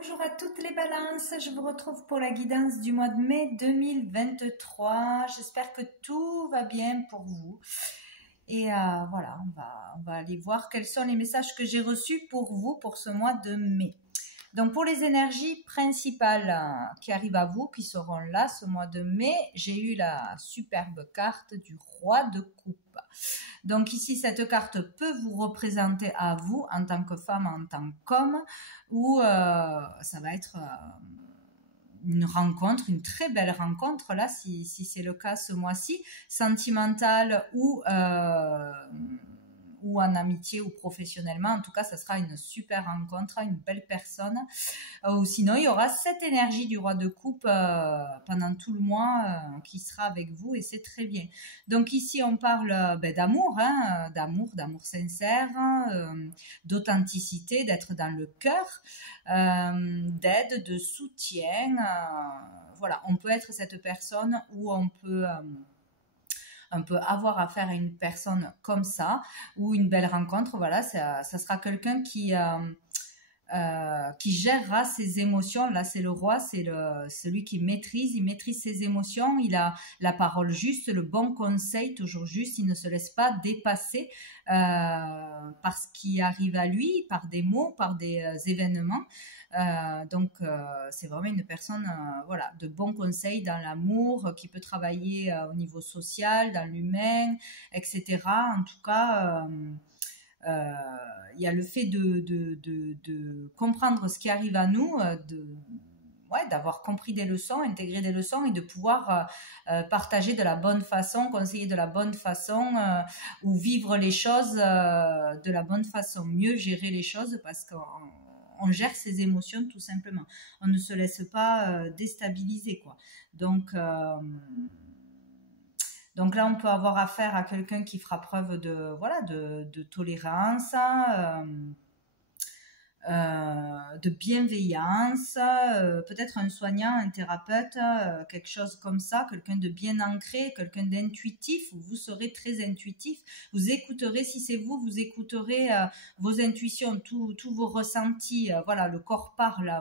Bonjour à toutes les balances, je vous retrouve pour la guidance du mois de mai 2023. J'espère que tout va bien pour vous. Et voilà, on va aller voir quels sont les messages que j'ai reçus pour vous pour ce mois de mai. Donc pour les énergies principales qui arrivent à vous, qui seront là ce mois de mai, j'ai eu la superbe carte du roi de coupe. Donc ici, cette carte peut vous représenter à vous en tant que femme, en tant qu'homme, ou ça va être une rencontre, une très belle rencontre là, si c'est le cas ce mois-ci, sentimentale ou en amitié ou professionnellement. En tout cas, ça sera une super rencontre, une belle personne. Ou sinon, il y aura cette énergie du roi de coupe pendant tout le mois qui sera avec vous et c'est très bien. Donc ici, on parle d'amour, d'amour sincère, d'authenticité, d'être dans le cœur, d'aide, de soutien. Voilà, on peut être cette personne où on peut avoir affaire à une personne comme ça, ou une belle rencontre, voilà, ça sera quelqu'un qui gérera ses émotions. Là, c'est le roi, c'est celui qui il maîtrise ses émotions, il a la parole juste, le bon conseil, toujours juste, il ne se laisse pas dépasser par ce qui arrive à lui, par des mots, par des événements. Donc, c'est vraiment une personne voilà, de bons conseils dans l'amour, qui peut travailler au niveau social, dans l'humain, etc. En tout cas, il y a le fait de comprendre ce qui arrive à nous, d'avoir compris des leçons, intégrer des leçons et de pouvoir partager de la bonne façon, conseiller de la bonne façon ou vivre les choses de la bonne façon, mieux gérer les choses parce qu'on gère ses émotions tout simplement. On ne se laisse pas déstabiliser, quoi. Donc là, on peut avoir affaire à quelqu'un qui fera preuve de tolérance, de bienveillance, peut-être un soignant, un thérapeute, quelque chose comme ça, quelqu'un de bien ancré, quelqu'un d'intuitif, vous serez très intuitif, vous écouterez, si c'est vous, vous écouterez vos intuitions, tous vos ressentis, voilà, le corps parle,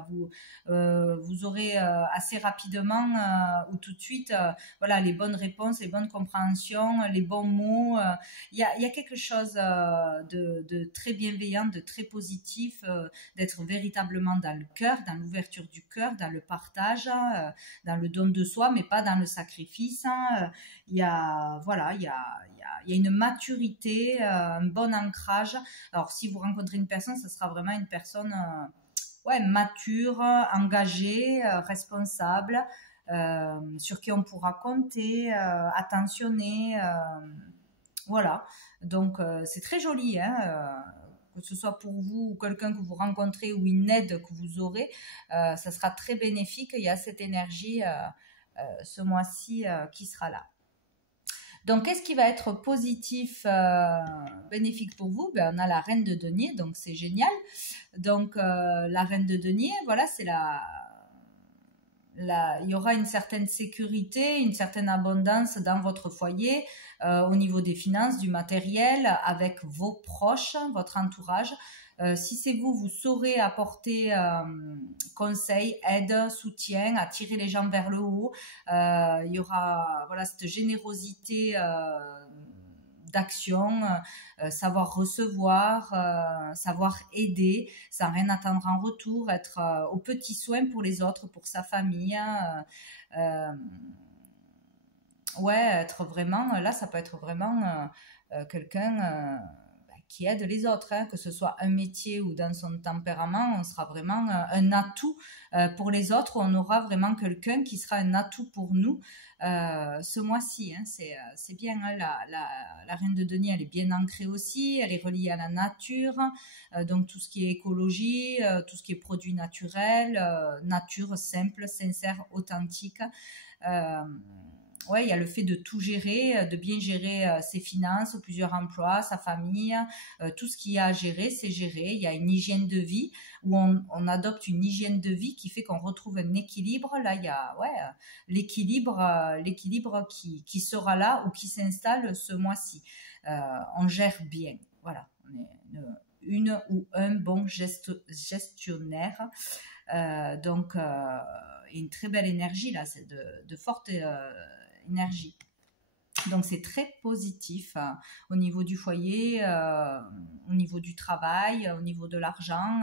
vous aurez assez rapidement ou tout de suite, voilà, les bonnes réponses, les bonnes compréhensions, les bons mots, il y a quelque chose de très bienveillant, de très positif, d'être véritablement dans le cœur, dans l'ouverture du cœur, dans le partage, dans le don de soi, mais pas dans le sacrifice. Il y a une maturité, un bon ancrage. Alors, si vous rencontrez une personne, ce sera vraiment une personne mature, engagée, responsable, sur qui on pourra compter, attentionnée. Voilà. Donc, c'est très joli, que ce soit pour vous ou quelqu'un que vous rencontrez ou une aide que vous aurez, ça sera très bénéfique. Il y a cette énergie ce mois-ci qui sera là. Donc, qu'est-ce qui va être positif, bénéfique pour vous? On a la reine de denier, donc c'est génial. Donc, la reine de denier, voilà, c'est il y aura une certaine sécurité, une certaine abondance dans votre foyer, au niveau des finances, du matériel, avec vos proches, votre entourage. Si c'est vous, vous saurez apporter conseils, aide, soutien, attirer les gens vers le haut. Il y aura cette générosité d'action, savoir recevoir, savoir aider, sans rien attendre en retour, être aux petits soins pour les autres, pour sa famille. Être vraiment, là ça peut être vraiment quelqu'un qui aide les autres, que ce soit un métier ou dans son tempérament, on sera vraiment un atout pour les autres, on aura vraiment quelqu'un qui sera un atout pour nous ce mois-ci. C'est bien, la reine de denier, elle est bien ancrée aussi, elle est reliée à la nature, donc tout ce qui est écologie, tout ce qui est produits naturels, nature simple, sincère, authentique. Il y a le fait de tout gérer, de bien gérer ses finances, plusieurs emplois, sa famille, tout ce qu'il y a à gérer, c'est géré. Il y a une hygiène de vie où on adopte une hygiène de vie qui fait qu'on retrouve un équilibre. Là, il y a l'équilibre qui sera là ou qui s'installe ce mois-ci. On gère bien, voilà. une ou un bon gestionnaire. Donc, une très belle énergie là, c'est de forte énergie. Donc c'est très positif au niveau du foyer, au niveau du travail, au niveau de l'argent.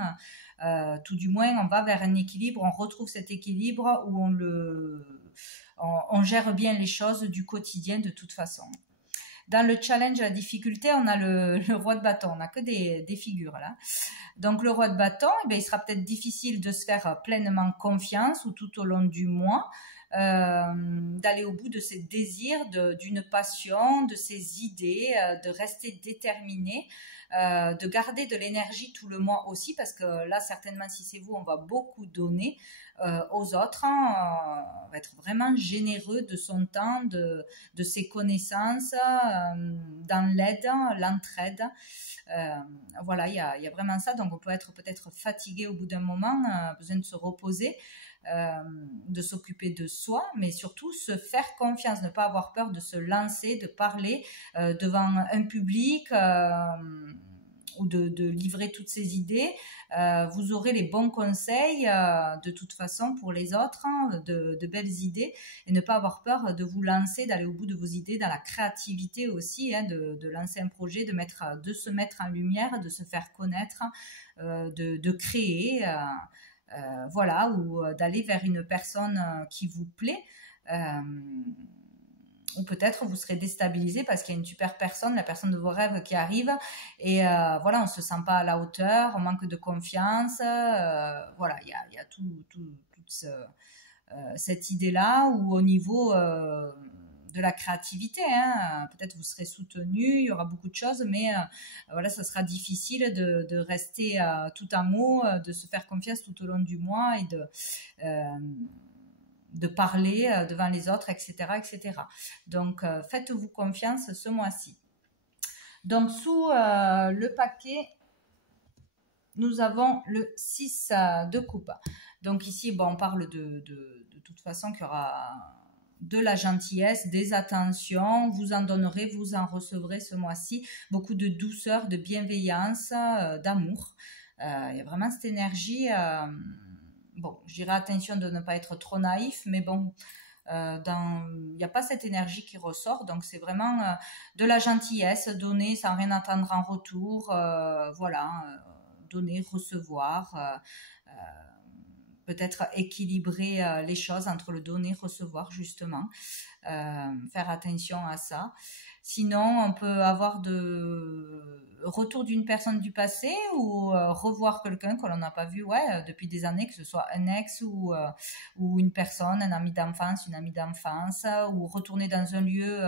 Tout du moins, on va vers un équilibre, on retrouve cet équilibre où on gère bien les choses du quotidien de toute façon. Dans le challenge, la difficulté, on a le roi de bâton, on n'a que des figures là. Donc le roi de bâton, eh bien, il sera peut-être difficile de se faire pleinement confiance ou tout au long du mois, d'aller au bout de ses désirs, d'une passion, de ses idées, de rester déterminé, de garder de l'énergie tout le mois aussi, parce que là, certainement, si c'est vous, on va beaucoup donner aux autres, hein, on va être vraiment généreux de son temps, de ses connaissances, dans l'aide, l'entraide. Voilà, il y a vraiment ça. Donc, on peut être peut-être fatigué au bout d'un moment, besoin de se reposer, de s'occuper de soi, mais surtout se faire confiance, ne pas avoir peur de se lancer, de parler devant un public ou de livrer toutes ses idées. Vous aurez les bons conseils de toute façon pour les autres, hein, de belles idées, et ne pas avoir peur de vous lancer, d'aller au bout de vos idées, dans la créativité aussi, hein, de lancer un projet, de se mettre en lumière, de se faire connaître, de créer, voilà, ou d'aller vers une personne qui vous plaît. Ou peut-être vous serez déstabilisé parce qu'il y a une super personne, la personne de vos rêves qui arrive, et voilà, on ne se sent pas à la hauteur, on manque de confiance, voilà, il y a toute cette idée-là, ou au niveau de la créativité, hein, peut-être vous serez soutenu, il y aura beaucoup de choses, mais voilà, ça sera difficile de rester tout en haut, de se faire confiance tout au long du mois, et de parler devant les autres, etc., etc. Donc, faites-vous confiance ce mois-ci. Donc, sous le paquet, nous avons le 6 de coupe. Donc, ici, bon, on parle de toute façon qu'il y aura de la gentillesse, des attentions, vous en donnerez, vous en recevrez ce mois-ci, beaucoup de douceur, de bienveillance, d'amour. Il y a vraiment cette énergie... bon, je dirais attention de ne pas être trop naïf, mais bon, il n'y a pas cette énergie qui ressort, donc c'est vraiment de la gentillesse, donner sans rien attendre en retour, voilà, donner, recevoir, peut-être équilibrer les choses entre le donner et recevoir, justement, faire attention à ça. Sinon, on peut avoir de retour d'une personne du passé, ou revoir quelqu'un que l'on n'a pas vu depuis des années, que ce soit un ex ou une personne, un ami d'enfance, une amie d'enfance, ou retourner dans un lieu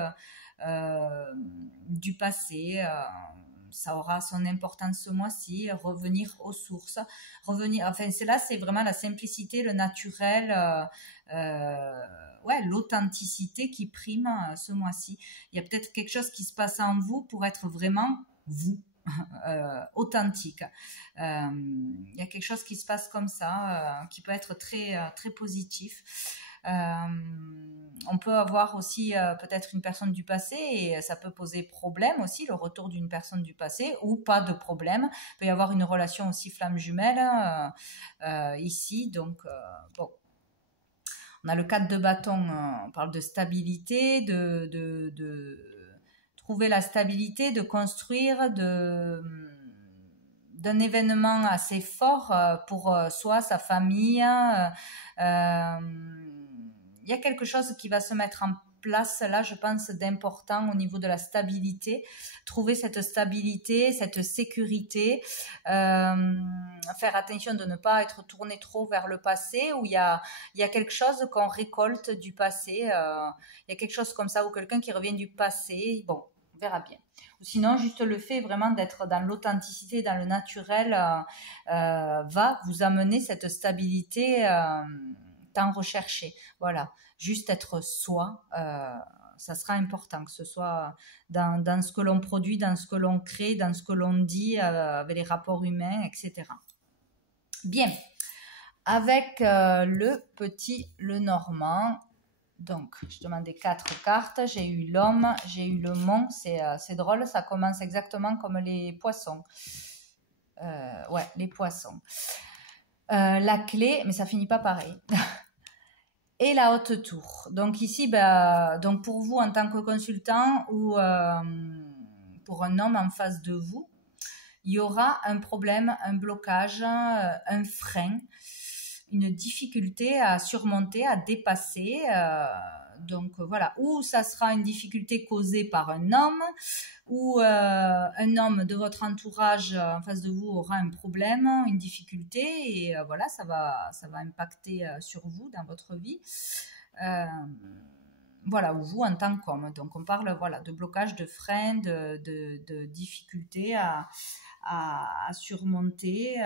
du passé. Ça aura son importance ce mois-ci, revenir aux sources, enfin c'est vraiment la simplicité, le naturel, l'authenticité qui prime ce mois-ci. Il y a peut-être quelque chose qui se passe en vous pour être vraiment vous, authentique. Il y a quelque chose qui se passe comme ça, qui peut être très, très positif. On peut avoir aussi peut-être une personne du passé, et ça peut poser problème aussi, le retour d'une personne du passé, ou pas de problème. Il peut y avoir une relation aussi flamme jumelle ici, donc bon. On a le 4 de bâton, on parle de stabilité, de trouver la stabilité, de construire, d'un événement assez fort pour soi, sa famille. Il y a quelque chose qui va se mettre en place là, je pense, d'important au niveau de la stabilité. Trouver cette stabilité, cette sécurité, faire attention de ne pas être tourné trop vers le passé, où il y a quelque chose qu'on récolte du passé, il y a quelque chose comme ça, ou quelqu'un qui revient du passé. Bon, on verra bien. Ou sinon, juste le fait vraiment d'être dans l'authenticité, dans le naturel, va vous amener cette stabilité tant recherchée. Voilà, juste être soi, ça sera important, que ce soit dans ce que l'on produit, dans ce que l'on crée, dans ce que l'on dit, avec les rapports humains, etc. Bien, avec le Normand. Donc, je demandais 4 cartes, j'ai eu l'homme, j'ai eu le mont, c'est drôle, ça commence exactement comme les poissons. Ouais, les poissons. La clé, mais ça finit pas pareil. Et la haute tour. Donc ici, donc pour vous en tant que consultant ou pour un homme en face de vous, il y aura un problème, un blocage, un frein, une difficulté à surmonter, à dépasser. Donc voilà, ou ça sera une difficulté causée par un homme, ou un homme de votre entourage en face de vous aura un problème, une difficulté, et voilà, ça va impacter sur vous dans votre vie. Voilà, ou vous en tant qu'homme. Donc on parle voilà, de blocage, de frein, de difficulté à surmonter,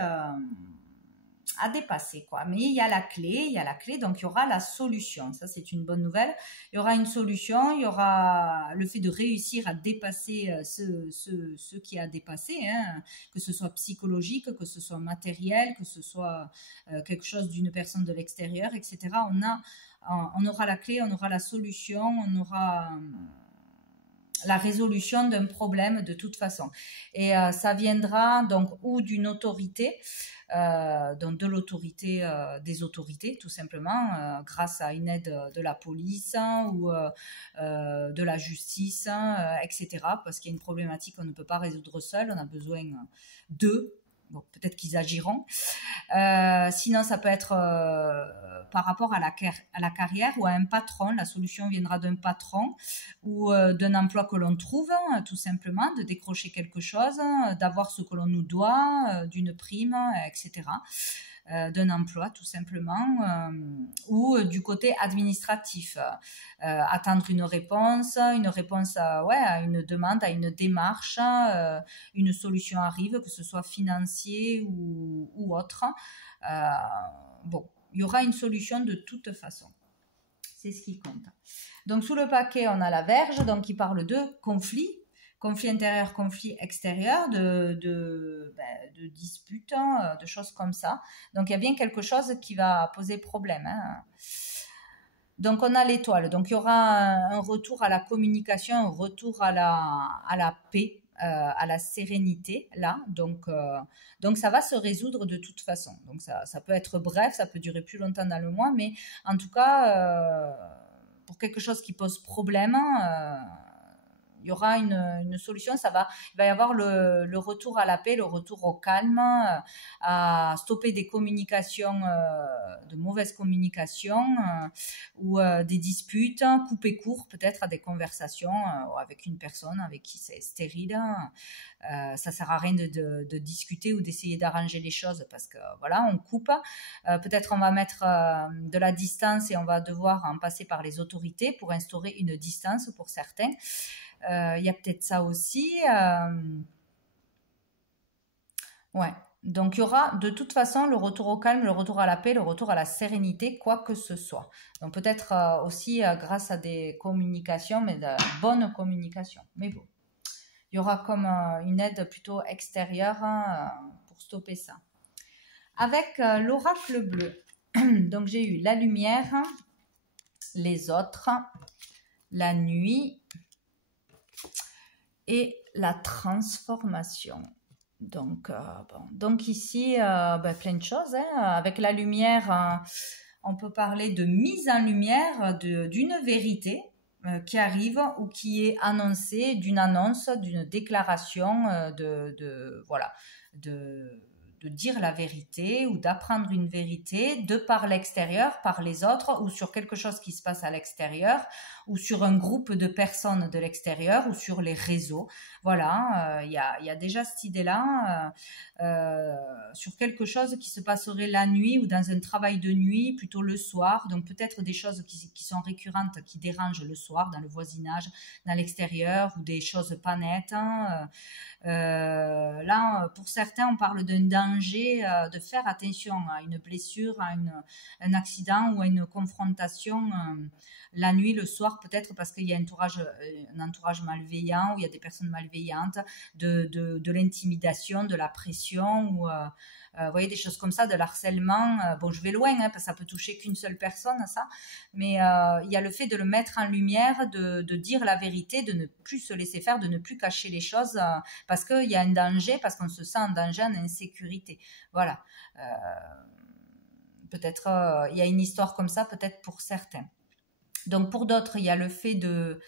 à dépasser, quoi. Mais il y a la clé, donc il y aura la solution. Ça, c'est une bonne nouvelle. Il y aura une solution, il y aura le fait de réussir à dépasser ce qui a dépassé, hein, que ce soit psychologique, que ce soit matériel, que ce soit quelque chose d'une personne de l'extérieur, etc. On aura la clé, on aura la solution, on aura la résolution d'un problème de toute façon. Et ça viendra donc ou d'une autorité, donc de l'autorité, des autorités tout simplement, grâce à une aide de la police ou de la justice, etc. Parce qu'il y a une problématique qu'on ne peut pas résoudre seul, on a besoin d'eux. Bon, peut-être qu'ils agiront. Sinon, ça peut être par rapport à la carrière ou à un patron. La solution viendra d'un patron ou d'un emploi que l'on trouve, tout simplement, de décrocher quelque chose, d'avoir ce que l'on nous doit, d'une prime, etc. D'un emploi tout simplement, ou du côté administratif, attendre une réponse à une demande, à une démarche, une solution arrive, que ce soit financier ou autre. Bon, il y aura une solution de toute façon. C'est ce qui compte. Donc sous le paquet, on a la Vierge, donc qui parle de conflit intérieur, conflit extérieur, de disputes, de choses comme ça. Donc il y a bien quelque chose qui va poser problème, hein. Donc on a l'étoile, donc il y aura un retour à la communication, un retour à la paix, à la sérénité là. Donc ça va se résoudre de toute façon. Donc ça peut être bref, ça peut durer plus longtemps dans le mois, mais en tout cas pour quelque chose qui pose problème, il y aura une solution. Il va y avoir le retour à la paix, le retour au calme, à stopper des communications, de mauvaises communications, ou des disputes, couper court peut-être à des conversations avec une personne avec qui c'est stérile. Ça sert à rien de discuter ou d'essayer d'arranger les choses parce que voilà, on coupe. Peut-être on va mettre de la distance et on va devoir en passer par les autorités pour instaurer une distance pour certains. Il y a peut-être ça aussi. Ouais. Donc il y aura de toute façon le retour au calme, le retour à la paix, le retour à la sérénité, quoi que ce soit. Donc peut-être aussi grâce à des communications, mais de bonnes communications. Mais bon, il y aura comme une aide plutôt extérieure pour stopper ça. Avec l'oracle bleu, donc j'ai eu la lumière, les autres, la nuit et la transformation. Donc ici, plein de choses, hein. Avec la lumière, on peut parler de mise en lumière d'une vérité qui arrive ou qui est annoncée, d'une annonce, d'une déclaration, de dire la vérité ou d'apprendre une vérité de par l'extérieur, par les autres, ou sur quelque chose qui se passe à l'extérieur, ou sur un groupe de personnes de l'extérieur, ou sur les réseaux. Voilà, il y a déjà cette idée-là sur quelque chose qui se passerait la nuit ou dans un travail de nuit, plutôt le soir. Donc peut-être des choses qui sont récurrentes, qui dérangent le soir dans le voisinage, dans l'extérieur, ou des choses pas nettes. Là, pour certains, on parle d'un danger, de faire attention à une blessure, à un accident ou à une confrontation la nuit, le soir, peut-être parce qu'il y a un entourage malveillant, ou il y a des personnes malveillantes, de l'intimidation, de la pression, ou vous voyez, des choses comme ça, de l'harcèlement. Bon, je vais loin, hein, parce que ça peut toucher qu'une seule personne, ça. Mais il y a le fait de le mettre en lumière, de dire la vérité, de ne plus se laisser faire, de ne plus cacher les choses, parce qu'il y a un danger, parce qu'on se sent en danger, en insécurité. Voilà. Peut-être il y a une histoire comme ça, peut-être pour certains. Donc pour d'autres, il y a le fait de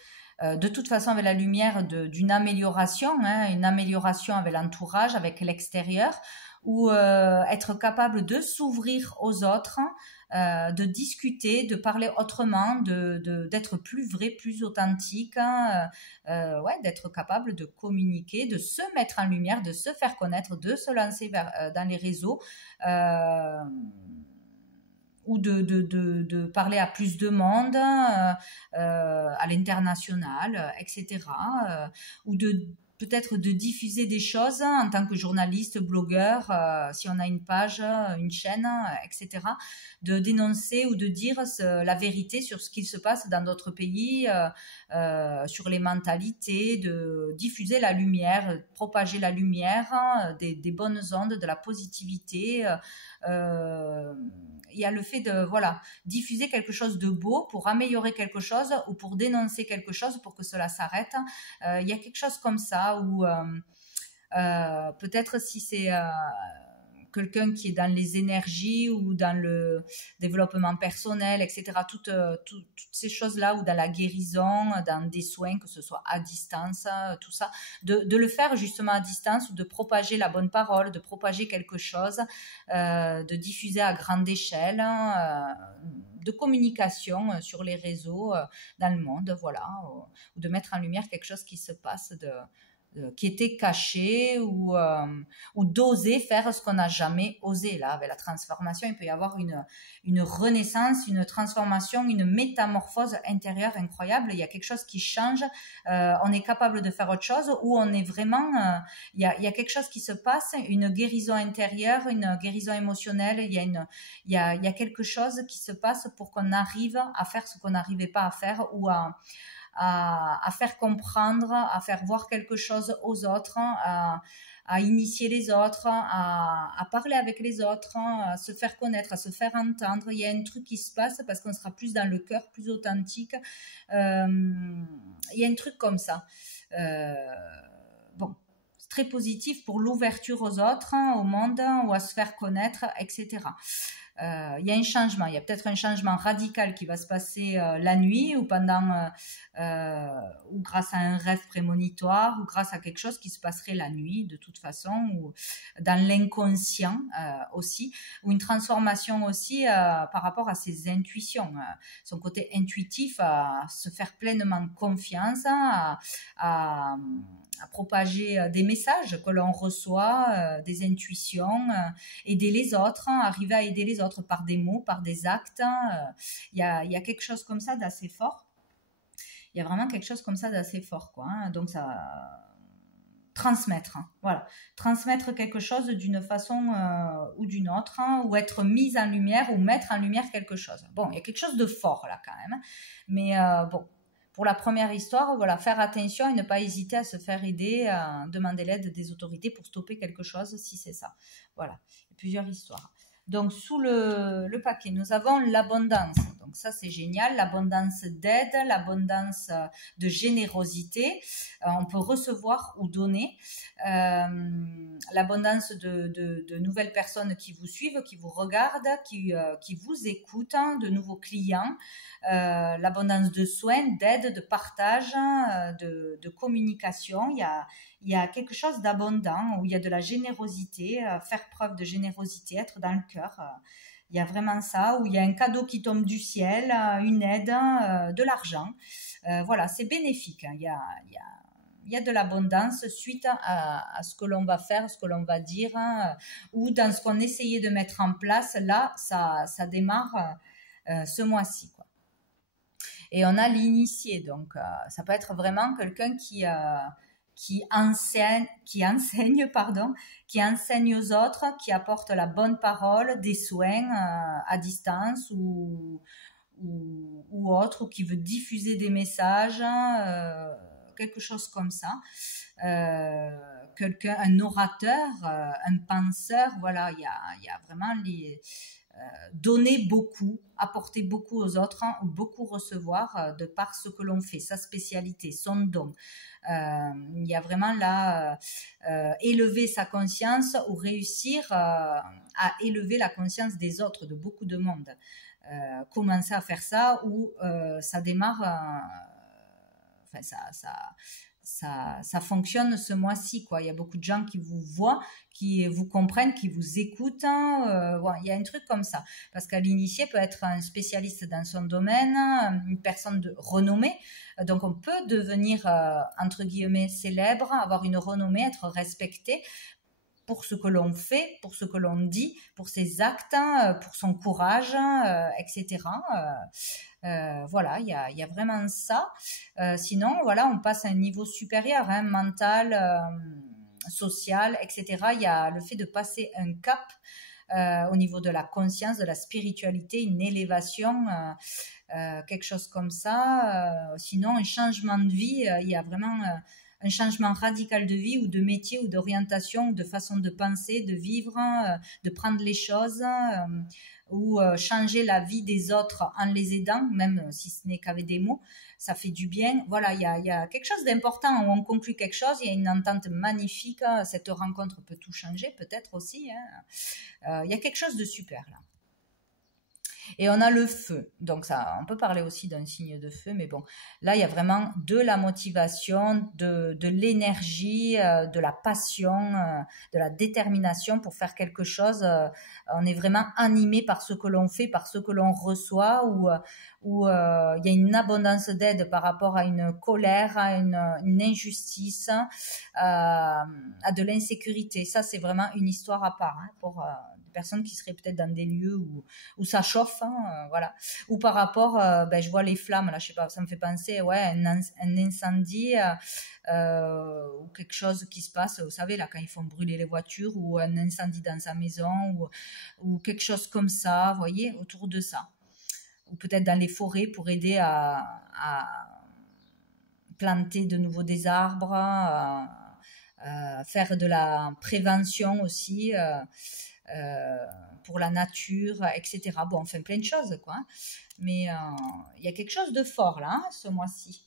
toute façon avec la lumière d'une amélioration, hein, une amélioration avec l'entourage, avec l'extérieur, ou être capable de s'ouvrir aux autres, de discuter, de parler autrement, d'être plus vrai, plus authentique, hein, ouais, d'être capable de communiquer, de se mettre en lumière, de se faire connaître, de se lancer dans les réseaux. Ou de parler à plus de monde, à l'international, etc. Ou peut-être de diffuser des choses en tant que journaliste, blogueur, si on a une page, une chaîne, etc. De dénoncer ou de dire la vérité sur ce qui se passe dans d'autres pays, sur les mentalités, de diffuser la lumière, propager la lumière, des bonnes ondes, de la positivité. Il y a le fait de diffuser quelque chose de beau pour améliorer quelque chose ou pour dénoncer quelque chose pour que cela s'arrête. Il y a quelque chose comme ça où peut-être si c'est quelqu'un qui est dans les énergies ou dans le développement personnel, etc., toutes ces choses-là, ou dans la guérison, dans des soins, que ce soit à distance, tout ça, de le faire justement à distance, ou de propager la bonne parole, de propager quelque chose, de diffuser à grande échelle, de communication sur les réseaux dans le monde, voilà, ou de mettre en lumière quelque chose qui se passe qui était caché, ou d'oser faire ce qu'on n'a jamais osé. Là, avec la transformation, il peut y avoir une renaissance, une transformation, une métamorphose intérieure incroyable. Il y a quelque chose qui change, on est capable de faire autre chose, ou on est vraiment... il y a quelque chose qui se passe, une guérison intérieure, une guérison émotionnelle, il y a quelque chose qui se passe pour qu'on arrive à faire ce qu'on n'arrivait pas à faire, ou à faire comprendre, à faire voir quelque chose aux autres, à initier les autres, à parler avec les autres, à se faire connaître, à se faire entendre. Il y a un truc qui se passe parce qu'on sera plus dans le cœur, plus authentique. Il y a un truc comme ça. Bon, c'est très positif pour l'ouverture aux autres, au monde, ou à se faire connaître, etc. Il y a un changement, il y a peut-être un changement radical qui va se passer la nuit, ou pendant, ou grâce à un rêve prémonitoire, ou grâce à quelque chose qui se passerait la nuit de toute façon, ou dans l'inconscient aussi, ou une transformation aussi par rapport à ses intuitions, son côté intuitif, à se faire pleinement confiance, à propager des messages que l'on reçoit, des intuitions, aider les autres, arriver à aider les autres par des mots, par des actes. Il y a quelque chose comme ça d'assez fort. Il y a vraiment quelque chose comme ça d'assez fort, quoi. Donc ça... transmettre, voilà. Transmettre quelque chose d'une façon ou d'une autre, ou être mise en lumière, ou mettre en lumière quelque chose. Bon, il y a quelque chose de fort là quand même. Mais bon... Pour la première histoire, voilà, faire attention et ne pas hésiter à se faire aider, à demander l'aide des autorités pour stopper quelque chose si c'est ça. Voilà, il y a plusieurs histoires. Donc, sous le paquet, nous avons l'abondance. Donc, ça, c'est génial. L'abondance d'aide, l'abondance de générosité. On peut recevoir ou donner. L'abondance de nouvelles personnes qui vous suivent, qui vous regardent, qui vous écoutent, de nouveaux clients. L'abondance de soins, d'aide, de partage, de communication. Il y a quelque chose d'abondant, où il y a de la générosité, faire preuve de générosité, être dans le cœur. Il y a vraiment ça, où il y a un cadeau qui tombe du ciel, une aide, de l'argent. Voilà, c'est bénéfique. Il y a de l'abondance suite à ce que l'on va faire, ce que l'on va dire, ou dans ce qu'on essayait de mettre en place. Là, ça démarre ce mois-ci, quoi. Et on a l'initié, donc ça peut être vraiment quelqu'un qui enseigne aux autres, qui apporte la bonne parole, des soins à distance ou autre, ou qui veut diffuser des messages, quelque chose comme ça, quelqu'un, un orateur, un penseur, voilà, il y a vraiment donner beaucoup, apporter beaucoup aux autres, hein, ou beaucoup recevoir de par ce que l'on fait, sa spécialité, son don. Il y a vraiment là élever sa conscience ou réussir à élever la conscience des autres, de beaucoup de monde. Commencer à faire ça ou ça démarre, enfin ça fonctionne ce mois-ci, quoi. Il y a beaucoup de gens qui vous voient, qui vous comprennent, qui vous écoutent. Voilà, il y a un truc comme ça. Parce qu'à l'initié peut être un spécialiste dans son domaine, une personne de renommée. Donc on peut devenir, entre guillemets, célèbre, avoir une renommée, être respecté pour ce que l'on fait, pour ce que l'on dit, pour ses actes, pour son courage, etc. Voilà, il y a vraiment ça. Sinon, voilà, on passe à un niveau supérieur, hein, mental, social, etc. Il y a le fait de passer un cap au niveau de la conscience, de la spiritualité, une élévation, quelque chose comme ça. Sinon, un changement de vie, il y a vraiment un changement radical de vie ou de métier ou d'orientation ou de façon de penser, de vivre, de prendre les choses, ou changer la vie des autres en les aidant, même si ce n'est qu'avec des mots, ça fait du bien. Voilà, il y a quelque chose d'important où on conclut quelque chose, il y a une entente magnifique, cette rencontre peut tout changer peut-être aussi, hein. Il y a quelque chose de super là. Et on a le feu, donc ça, on peut parler aussi d'un signe de feu, mais bon, là il y a vraiment de la motivation, de l'énergie, de la passion, de la détermination pour faire quelque chose. On est vraiment animé par ce que l'on fait, par ce que l'on reçoit, ou il y a une abondance d'aide par rapport à une colère, à une injustice, à de l'insécurité. Ça c'est vraiment une histoire à part, hein, pour personnes qui seraient peut-être dans des lieux où ça chauffe, hein, voilà. Ou par rapport, je vois les flammes, là, je sais pas, ça me fait penser, ouais, un incendie ou quelque chose qui se passe, vous savez, là, quand ils font brûler les voitures, ou un incendie dans sa maison, ou quelque chose comme ça, vous voyez, autour de ça. Ou peut-être dans les forêts pour aider à planter de nouveau des arbres, faire de la prévention aussi, pour la nature, etc. Bon, on fait plein de choses, quoi. Mais il y a quelque chose de fort, là, hein, ce mois-ci.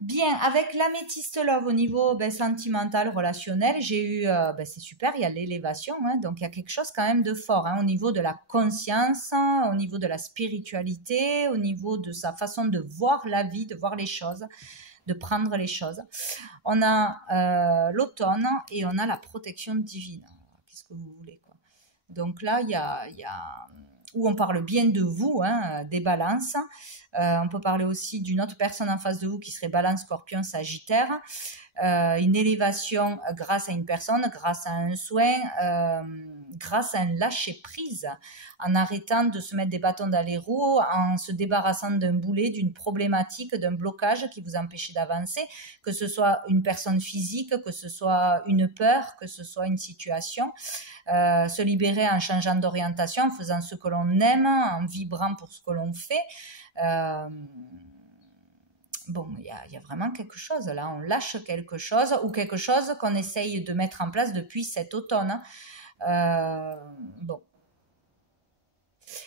Bien, avec l'améthyste love au niveau sentimental, relationnel, j'ai eu, c'est super, il y a l'élévation, hein, donc il y a quelque chose quand même de fort, hein, au niveau de la conscience, hein, au niveau de la spiritualité, au niveau de sa façon de voir la vie, de voir les choses, de prendre les choses. On a l'automne et on a la protection divine. Qu'est-ce que vous voulez, quoi. Donc là, il y a où on parle bien de vous, hein, des balances. On peut parler aussi d'une autre personne en face de vous qui serait balance, scorpion, sagittaire. Une élévation grâce à une personne, grâce à un soin, grâce à un lâcher-prise, en arrêtant de se mettre des bâtons dans les roues, en se débarrassant d'un boulet, d'une problématique, d'un blocage qui vous empêchait d'avancer, que ce soit une personne physique, que ce soit une peur, que ce soit une situation. Se libérer en changeant d'orientation, en faisant ce que l'on aime, en vibrant pour ce que l'on fait. Bon, il y a vraiment quelque chose là, on lâche quelque chose, ou quelque chose qu'on essaye de mettre en place depuis cet automne. Bon,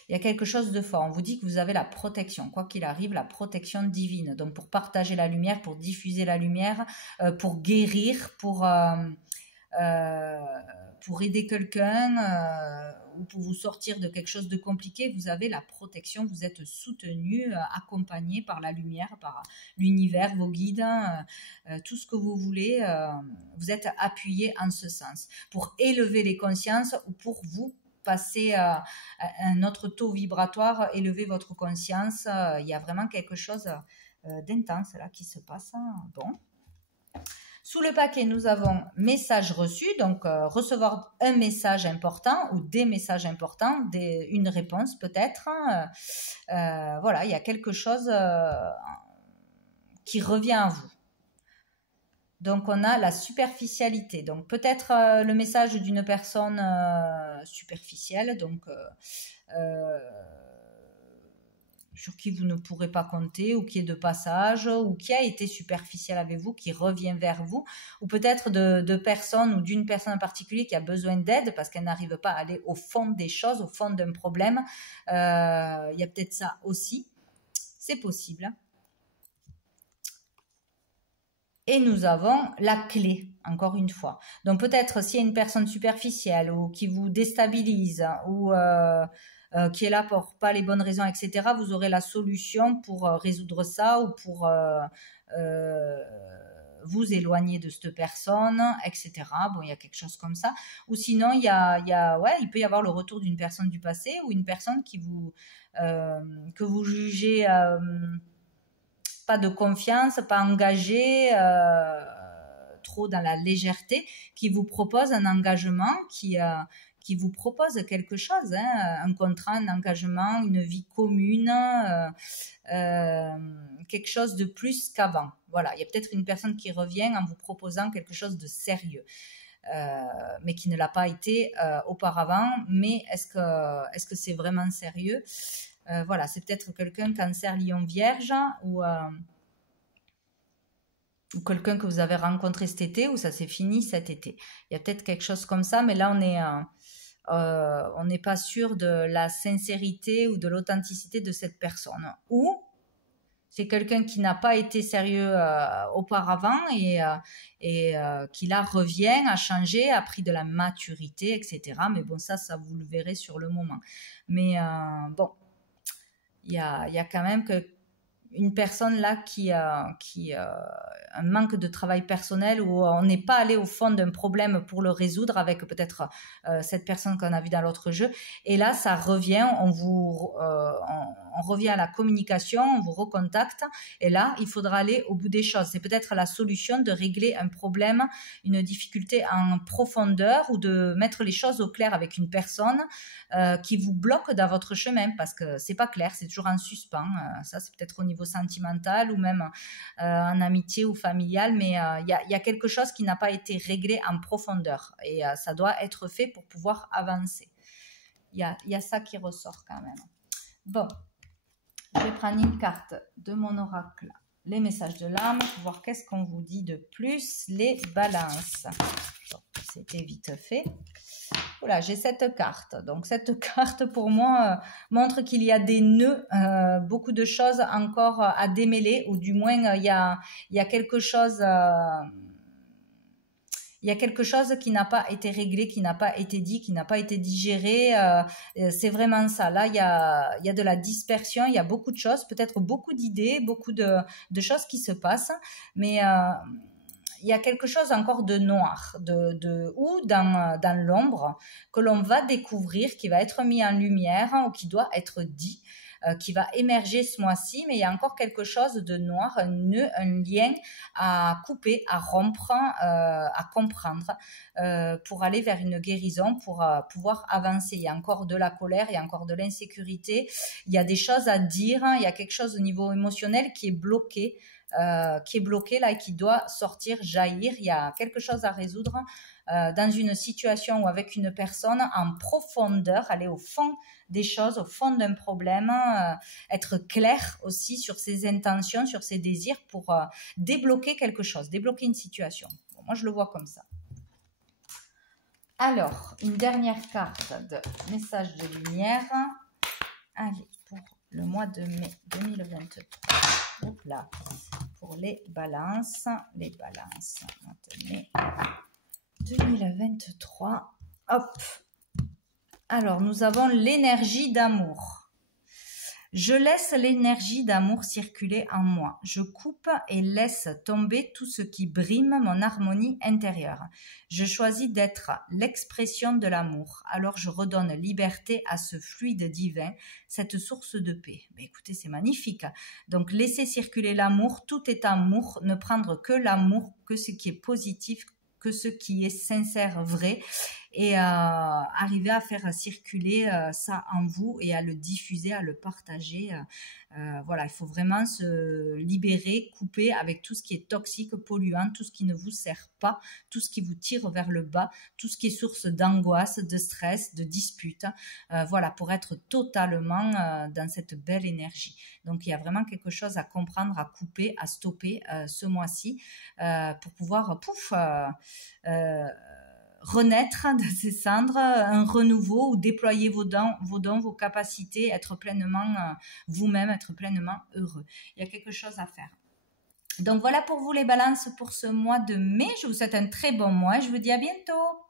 il y a quelque chose de fort. On vous dit que vous avez la protection, quoi qu'il arrive, la protection divine. Donc pour partager la lumière, pour diffuser la lumière, pour guérir, pour aider quelqu'un, ou pour vous sortir de quelque chose de compliqué, vous avez la protection, vous êtes soutenu, accompagné par la lumière, par l'univers, vos guides, tout ce que vous voulez, vous êtes appuyé en ce sens, pour élever les consciences ou pour vous passer à un autre taux vibratoire, élever votre conscience. Il y a vraiment quelque chose d'intense là qui se passe. Bon. Sous le paquet, nous avons message reçu, donc recevoir un message important ou des messages importants, une réponse peut-être. Voilà, il y a quelque chose qui revient à vous. Donc on a la superficialité, donc peut-être le message d'une personne superficielle, donc sur qui vous ne pourrez pas compter, ou qui est de passage, ou qui a été superficiel avec vous, qui revient vers vous, ou peut-être de personnes ou d'une personne en particulier qui a besoin d'aide parce qu'elle n'arrive pas à aller au fond des choses, au fond d'un problème. Il y a peut-être ça aussi. C'est possible. Et nous avons la clé, encore une fois. Donc peut-être s'il y a une personne superficielle ou qui vous déstabilise ou qui est là pour pas les bonnes raisons, etc., vous aurez la solution pour résoudre ça ou pour vous éloigner de cette personne, etc. Bon, il y a quelque chose comme ça. Ou sinon, il peut y avoir le retour d'une personne du passé ou une personne que vous jugez pas de confiance, pas engagé, trop dans la légèreté, qui vous propose un engagement, qui vous propose quelque chose, hein, un contrat, un engagement, une vie commune, quelque chose de plus qu'avant. Voilà, il y a peut-être une personne qui revient en vous proposant quelque chose de sérieux. Mais qui ne l'a pas été auparavant. Mais est-ce que c'est vraiment sérieux? Voilà, c'est peut-être quelqu'un Cancer, Lion, Vierge ou quelqu'un que vous avez rencontré cet été ou ça s'est fini cet été. Il y a peut-être quelque chose comme ça, mais là on n'est pas sûr de la sincérité ou de l'authenticité de cette personne. Ou c'est quelqu'un qui n'a pas été sérieux auparavant et qui là revient, a changé, a pris de la maturité, etc. Mais bon, ça vous le verrez sur le moment. Mais bon, il y a quand même une personne là qui un manque de travail personnel où on n'est pas allé au fond d'un problème pour le résoudre avec peut-être cette personne qu'on a vue dans l'autre jeu. Et là, ça revient, on revient à la communication, on vous recontacte. Et là, il faudra aller au bout des choses. C'est peut-être la solution de régler un problème, une difficulté en profondeur ou de mettre les choses au clair avec une personne qui vous bloque dans votre chemin parce que c'est pas clair, c'est toujours en suspens. Ça, c'est peut-être au niveau sentimental ou même en amitié ou familial, mais il y a quelque chose qui n'a pas été réglé en profondeur et ça doit être fait pour pouvoir avancer. Il y a ça qui ressort quand même. Bon, je vais prendre une carte de mon oracle, les messages de l'âme, pour voir qu'est-ce qu'on vous dit de plus, les balances. Bon, c'était vite fait. Voilà, j'ai cette carte. Donc, cette carte, pour moi, montre qu'il y a des nœuds, beaucoup de choses encore à démêler, ou du moins, il y a quelque chose... il y a quelque chose qui n'a pas été réglé, qui n'a pas été dit, qui n'a pas été digéré. C'est vraiment ça. Là, il y a de la dispersion, il y a beaucoup de choses, peut-être beaucoup d'idées, beaucoup de choses qui se passent, mais... il y a quelque chose encore de noir, ou dans l'ombre, que l'on va découvrir, qui va être mis en lumière, ou qui doit être dit, qui va émerger ce mois-ci, mais il y a encore quelque chose de noir, un nœud, un lien à couper, à rompre, à comprendre, pour aller vers une guérison, pour pouvoir avancer. Il y a encore de la colère, il y a encore de l'insécurité, il y a des choses à dire, il y a quelque chose au niveau émotionnel qui est bloqué, là et qui doit sortir, jaillir. Il y a quelque chose à résoudre dans une situation ou avec une personne en profondeur, aller au fond des choses, au fond d'un problème, être clair aussi sur ses intentions, sur ses désirs pour débloquer quelque chose, débloquer une situation. Bon, moi, je le vois comme ça. Alors, une dernière carte de message de lumière. Allez, pour le mois de mai 2023. Hop là. Pour les balances, maintenant 2023, hop, alors nous avons l'énergie d'amour. Je laisse l'énergie d'amour circuler en moi. Je coupe et laisse tomber tout ce qui brime mon harmonie intérieure. Je choisis d'être l'expression de l'amour. Alors je redonne liberté à ce fluide divin, cette source de paix. Mais écoutez, c'est magnifique. Donc laissez circuler l'amour, tout est amour, ne prendre que l'amour, que ce qui est positif, que ce qui est sincère, vrai. et arriver à faire circuler ça en vous et à le diffuser, à le partager. Voilà, il faut vraiment se libérer, couper avec tout ce qui est toxique, polluant, tout ce qui ne vous sert pas, tout ce qui vous tire vers le bas, tout ce qui est source d'angoisse, de stress, de dispute. Voilà, pour être totalement dans cette belle énergie. Donc, il y a vraiment quelque chose à comprendre, à couper, à stopper ce mois-ci pour pouvoir, renaître de ces cendres, un renouveau, ou déployer vos dons, vos capacités, être pleinement vous-même, être pleinement heureux. Il y a quelque chose à faire. Donc voilà pour vous les balances pour ce mois de mai. Je vous souhaite un très bon mois. Je vous dis à bientôt.